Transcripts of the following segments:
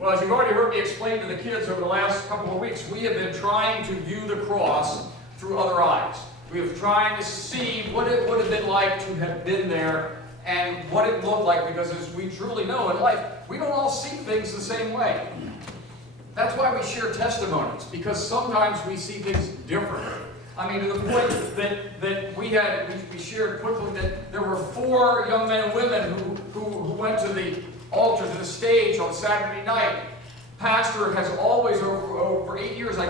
Well, as you've already heard me explain to the kids over the last couple of weeks, we have been trying to view the cross through other eyes. We have tried to see what it would have been like to have been there and what it looked like, because as we truly know in life, we don't all see things the same way. That's why we share testimonies, because sometimes we see things differently. I mean, to the point that we shared quickly that there were 4 young men and women who went to the altar, to the stage on Saturday night. Pastor has always, over 8 years, I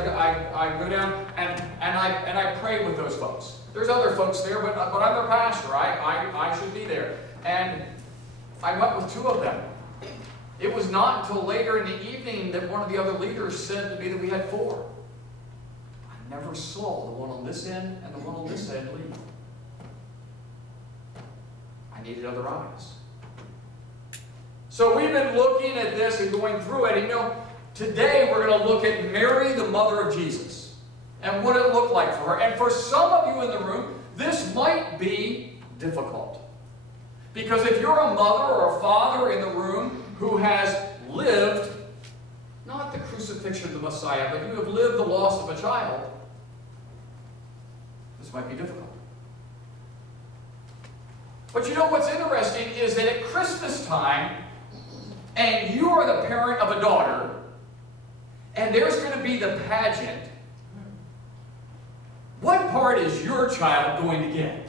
go down and I pray with those folks. There's other folks there, but I'm their pastor. I should be there. And I went with 2 of them. It was not until later in the evening that one of the other leaders said to me that we had 4. I never saw the one on this end and the one on this end leave. I needed other eyes. So we've been looking at this and going through it. And you know, today we're going to look at Mary, the mother of Jesus, and what it looked like for her. And for some of you in the room, this might be difficult. Because if you're a mother or a father in the room who has lived, not the crucifixion of the Messiah, but you have lived the loss of a child, this might be difficult. But you know what's interesting is that at Christmas time, and you are the parent of a daughter, and there's going to be the pageant, what part is your child going to get?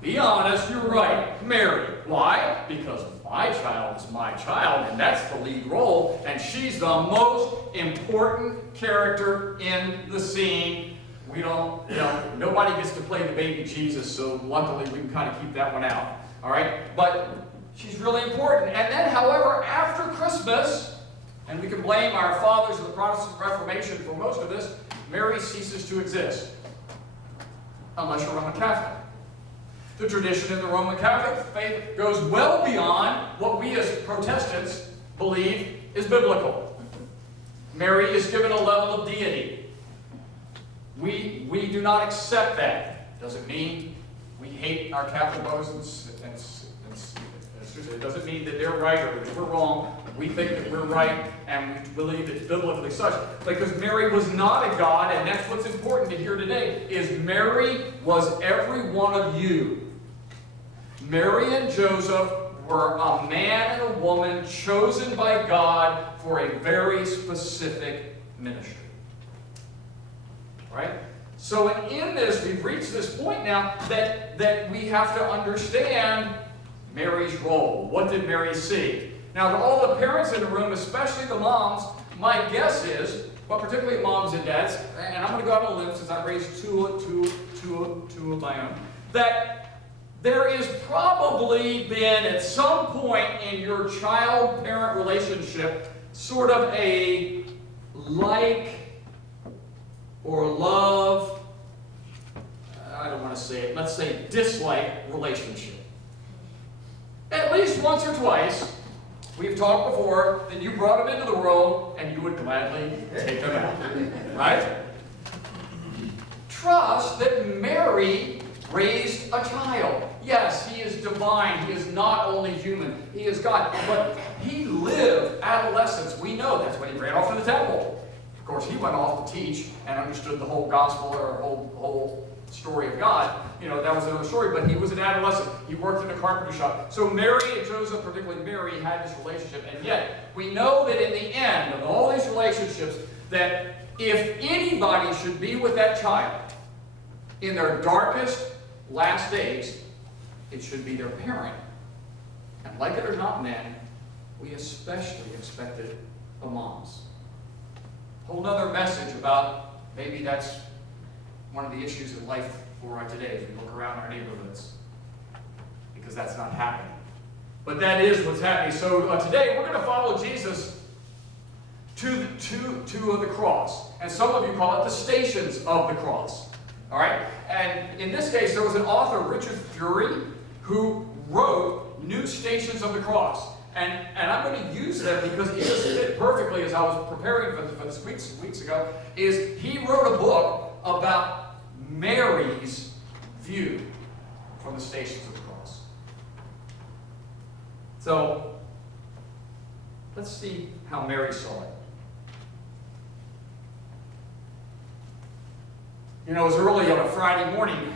Be honest, you're right, Mary. Why? Because my child is my child, and that's the lead role, and she's the most important character in the scene. We don't, nobody gets to play the baby Jesus, so luckily we can kind of keep that one out. All right? But she's really important. And then, however, after Christmas, and we can blame our fathers of the Protestant Reformation for most of this, Mary ceases to exist. Unless you're Roman Catholic. The tradition in the Roman Catholic faith goes well beyond what we as Protestants believe is biblical. Mary is given a level of deity. We do not accept that. Doesn't mean we hate our Catholic brothers and sisters. It doesn't mean that they're right or that we're wrong. We think that we're right, and we believe it's biblically such. Because Mary was not a god, and that's what's important to hear today, is Mary was every one of you. Mary and Joseph were a man and a woman chosen by God for a very specific ministry. Right? So in this, we've reached this point now that we have to understand Mary's role. What did Mary see? Now, to all the parents in the room, especially the moms, my guess is, well, particularly moms and dads, and I'm going to go out on a limb since I raised two of my own, that there is probably been at some point in your child-parent relationship sort of a like or love, I don't want to say it, let's say dislike relationship. At least once or twice, we've talked before that you brought them into the world and you would gladly take them out. Right? Trust that Mary raised a child. Yes, he is divine. He is not only human. He is God. But he lived adolescence. We know that's when he ran off to the temple. Of course, he went off to teach and understood the whole gospel or whole story of God. You know, that was another story, but he was an adolescent. He worked in a carpenter shop. So Mary and Joseph, particularly Mary, had this relationship. And yet, we know that in the end of all these relationships, that if anybody should be with that child in their darkest, last days, it should be their parent. And like it or not, men, we especially expect it of moms. Whole other message about maybe that's one of the issues in life for today as we look around our neighborhoods, because that's not happening. But that is what's happening. So today we're going to follow Jesus to the cross, and some of you call it the stations of the cross. All right, and in this case there was an author, Richard Fury, who wrote New Stations of the Cross. And I'm going to use them because it just fit perfectly as I was preparing for this weeks ago, is he wrote a book about Mary's view from the Stations of the Cross. So, Let's see how Mary saw it. You know, it was early on a Friday morning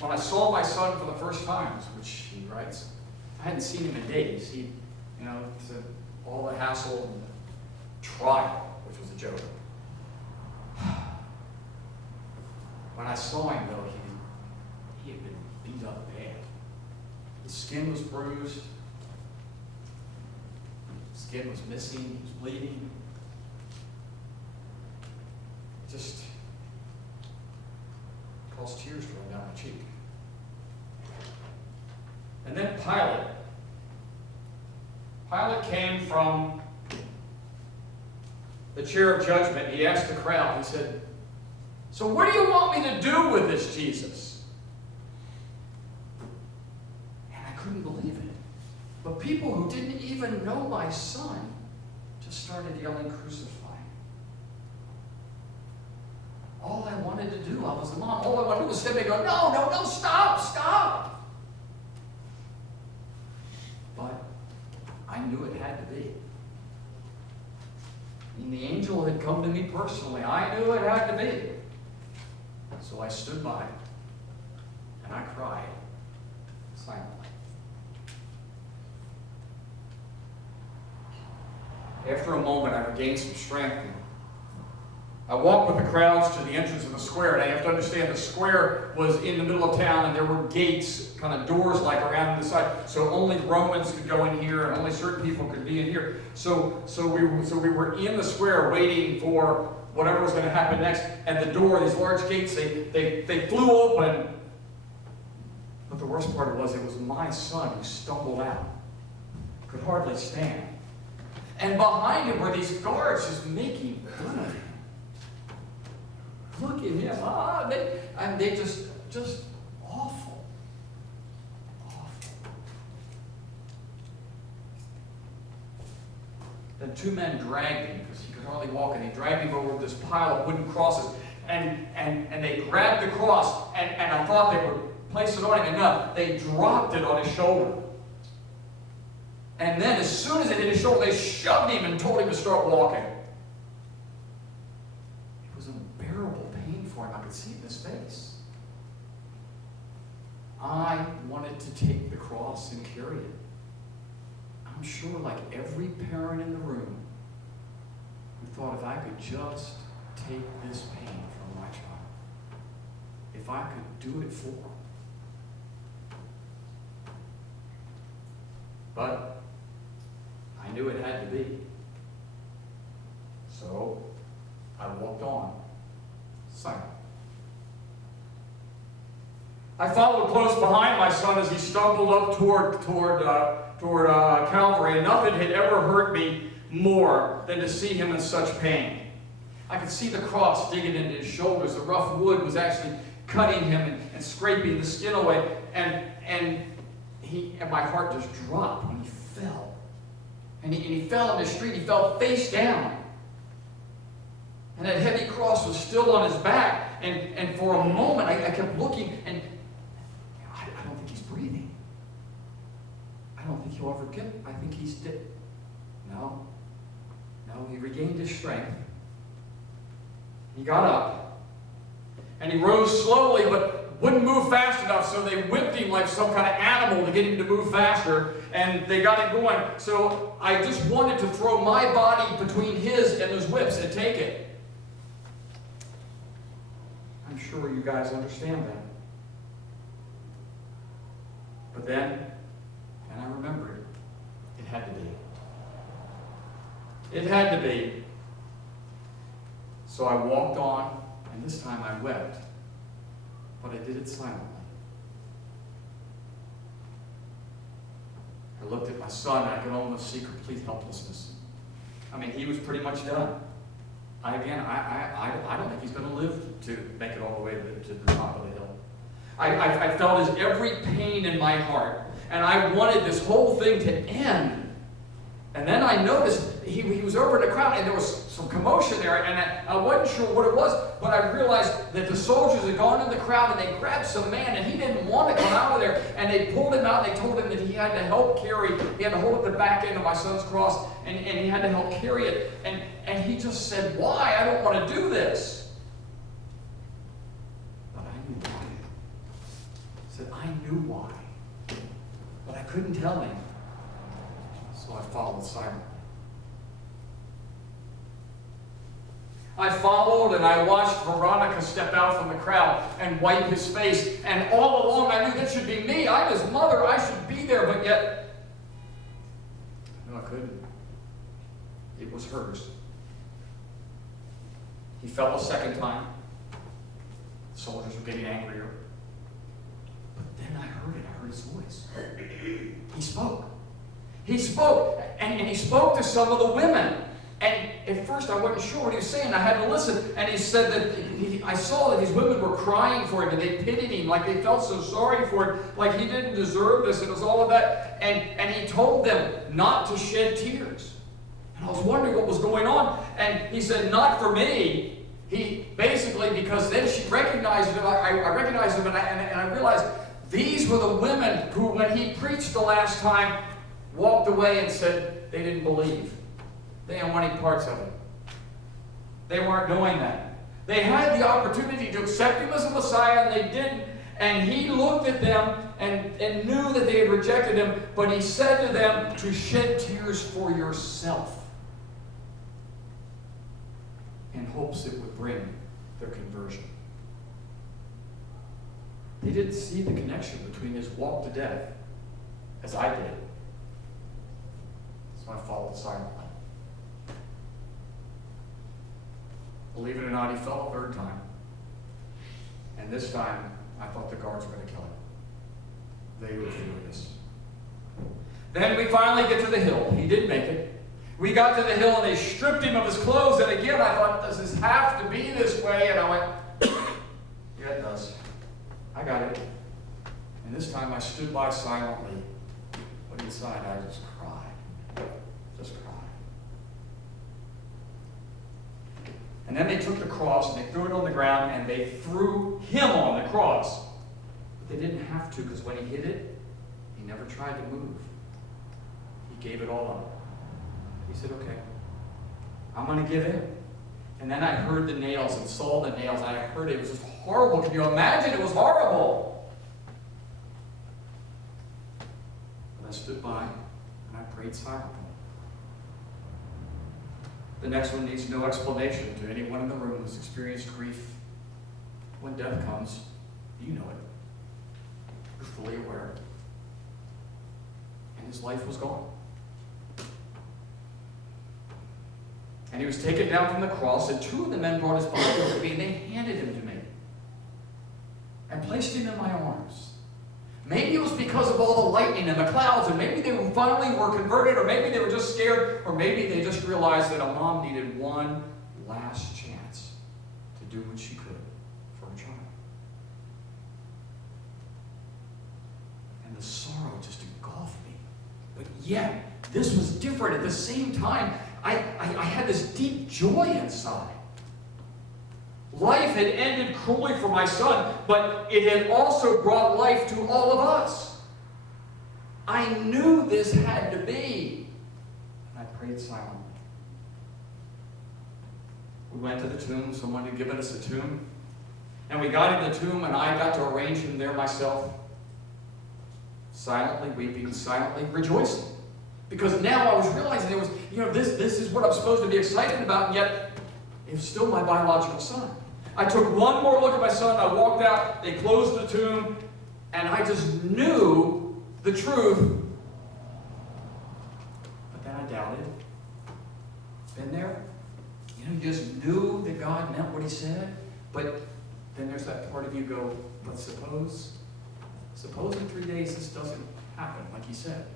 when I saw my son for the first time, which he writes. I hadn't seen him in days. He, you know, all the hassle and the trial, which was a joke. When I saw him, though, he had been beat up bad. His skin was bruised. His skin was missing. He was bleeding. Just caused tears to run down my cheek. And then Pilate came from the chair of judgment. He asked the crowd, he said, "So what do you want me to do with this Jesus?" And I couldn't believe it. But people who didn't even know my son just started yelling, "Crucify him." All I wanted to do, I was the mom, all I wanted to do was stand there and go, no, stop. But I knew it had to be. I mean, the angel had come to me personally. I knew it had to be. So I stood by and I cried silently. After a moment, I regained some strength. I walked with the crowds to the entrance of the square, and I have to understand the square was in the middle of town, and there were gates, kind of doors like around the side, so only Romans could go in here, and only certain people could be in here. So we were in the square waiting for whatever was going to happen next, and the door, these large gates, they flew open. But the worst part was it was my son who stumbled out, could hardly stand, and behind him were these guards just making fun of him. Look at him. They just awful. Then two men dragged him, because he could hardly walk, and they dragged him over this pile of wooden crosses, and they grabbed the cross, and I thought they would place it on him, and no, they dropped it on his shoulder. And then as soon as it hit his shoulder, they shoved him and told him to start walking. I could see it in his face. I wanted to take the cross and carry it. I'm sure, like every parent in the room, who thought, if I could just take this pain from my child, if I could do it for him. But I knew it had to be. So I walked on, silent. I followed close behind my son as he stumbled up toward Calvary, and nothing had ever hurt me more than to see him in such pain. I could see the cross digging into his shoulders. The rough wood was actually cutting him and scraping the skin away, and my heart just dropped when he fell. And he fell in the street. He fell face down. And that heavy cross was still on his back. And for a moment, I kept looking, and I don't think he's breathing. I don't think he'll ever get it. I think he's dead. No, he regained his strength. He got up, and he rose slowly, but wouldn't move fast enough, so they whipped him like some kind of animal to get him to move faster, and they got him going. So I just wanted to throw my body between his and those whips and take it. I'm sure you guys understand that. But then, and I remembered, it had to be. It had to be. So I walked on, and this time I wept, but I did it silently. I looked at my son, and I could almost see complete helplessness. I mean, he was pretty much done. I don't think he's going to live to make it all the way to the top of the hill. I felt his every pain in my heart, and I wanted this whole thing to end. And then I noticed he was over in the crowd, and there was some commotion there, and I wasn't sure what it was, but I realized that the soldiers had gone in the crowd, and they grabbed some man, and he didn't want to come out of there, and they pulled him out, and they told him that he had to help carry, he had to hold up the back end of my son's cross, and he had to help carry it. And he just said, "Why? I don't want to do this." But I knew why. He said, "I knew why. But I couldn't tell him." So I followed silently. I followed and I watched Veronica step out from the crowd and wipe his face. And all along I knew that should be me. I'm his mother. I should be there. But yet, no, I couldn't. It was hers. He fell a second time. The soldiers were getting angrier. But then I heard it. I heard his voice. He spoke. He spoke, and he spoke to some of the women. And at first I wasn't sure what he was saying. I had to listen. And he said that I saw that these women were crying for him, and they pitied him, like they felt so sorry for him, like he didn't deserve this. It was all of that. And he told them not to shed tears. And I was wondering what was going on. And he said, "Not for me." He basically, because then she recognized him. I recognized him, and I realized these were the women who, when he preached the last time, walked away and said they didn't believe. They didn't want any parts of it. They weren't doing that. They had the opportunity to accept him as a Messiah, and they didn't. And he looked at them and knew that they had rejected him, but he said to them to shed tears for yourself in hopes it would bring their conversion. They didn't see the connection between his walk to death as I did. So I followed silently. Believe it or not, he fell a third time. And this time, I thought the guards were going to kill him. They were furious. Then we finally get to the hill. He did make it. We got to the hill, and they stripped him of his clothes. And again, I thought, does this have to be this way? And I went, yeah, it does. I got it. And this time, I stood by silently. But inside, I just cried. Just cried. And then they took the cross and they threw it on the ground and they threw him on the cross. But they didn't have to, because when he hit it, he never tried to move. He gave it all up. He said, okay, I'm going to give in. And then I heard the nails and saw the nails, and I heard it. It was just horrible. Can you imagine? It was horrible. But I stood by and I prayed silently. The next one needs no explanation to anyone in the room who's experienced grief. When death comes, you know it. You're fully aware. And his life was gone. And he was taken down from the cross, and two of the men brought his body over to me, and they handed him to me and placed him in my arms. Maybe it was because of all the lightning and the clouds, and maybe they finally were converted, or maybe they were just scared, or maybe they just realized that a mom needed one last chance to do what she could for her child. And the sorrow just engulfed me. But yet, this was different. At the same time, I had this deep joy inside. Life had ended cruelly for my son, but it had also brought life to all of us. I knew this had to be. And I prayed silently. We went to the tomb. Someone had given us a tomb. And we got in the tomb, and I got to arrange him there myself. Silently weeping, silently rejoicing. Because now I was realizing there was, this is what I'm supposed to be excited about, and yet it was still my biological son. I took one more look at my son, I walked out, they closed the tomb, and I just knew the truth. But then I doubted. Been there? You just knew that God meant what he said, but then there's that part of you go, but suppose in 3 days this doesn't happen like he said.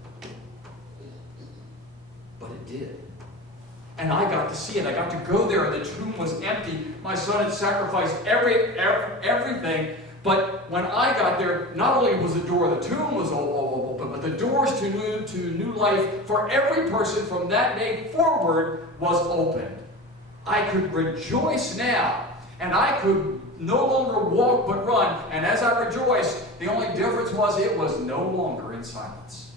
But it did. And I got to see it. I got to go there, and the tomb was empty. My son had sacrificed everything, But when I got there, not only was the door of the tomb was open, but the doors to new life for every person from that day forward was opened. I could rejoice now, and I could no longer walk but run. And as I rejoiced, the only difference was it was no longer in silence.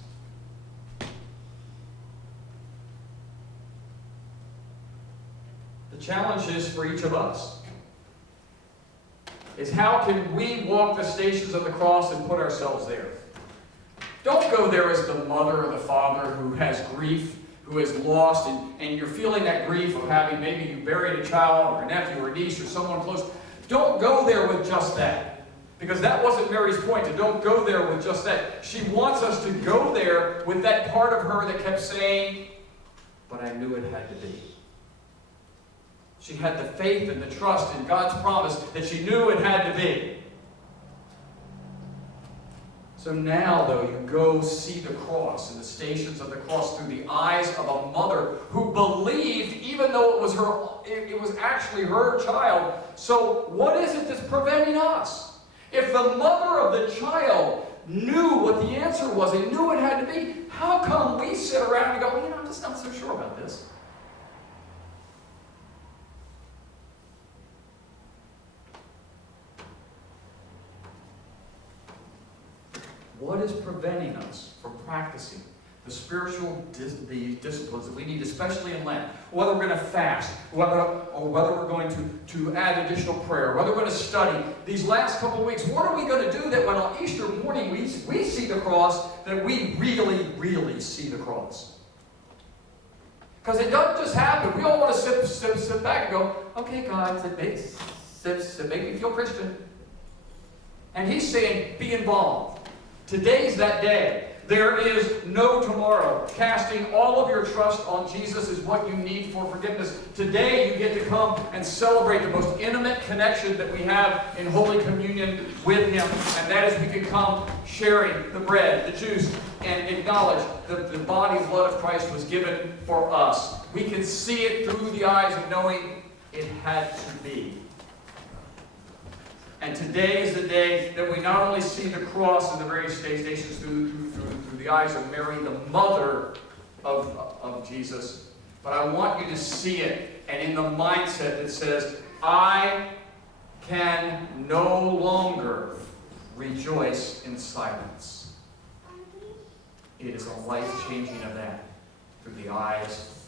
The challenge is for each of us is how can we walk the stations of the cross and put ourselves there? Don't go there as the mother or the father who has grief, who is lost, and you're feeling that grief of having maybe you buried a child or a nephew or a niece or someone close. Don't go there with just that. Because that wasn't Mary's point, to don't go there with just that. She wants us to go there with that part of her that kept saying, but I knew it had to be. She had the faith and the trust in God's promise that she knew it had to be. So now, though, you go see the cross and the stations of the cross through the eyes of a mother who believed, even though it was actually her child. So what is it that's preventing us? If the mother of the child knew what the answer was and knew it had to be, how come we sit around and go, well, I'm just not so sure about this? What is preventing us from practicing the spiritual disciplines that we need, especially in Lent? Whether we're going to fast, whether we're going to add additional prayer, whether we're going to study these last couple of weeks. What are we going to do that when on Easter morning we see the cross, that we really, really see the cross? Because it doesn't just happen. We all want to sit back and go, okay, God, make me feel Christian. And He's saying, be involved. Today's that day. There is no tomorrow. Casting all of your trust on Jesus is what you need for forgiveness. Today you get to come and celebrate the most intimate connection that we have in Holy Communion with Him. And that is we can come sharing the bread, the juice, and acknowledge that the body and blood of Christ was given for us. We can see it through the eyes of knowing it had to be. And today is the day that we not only see the cross and the various stations through the eyes of Mary, the mother of Jesus, but I want you to see it and in the mindset that says, I can no longer rejoice in silence. It is a life-changing event through the eyes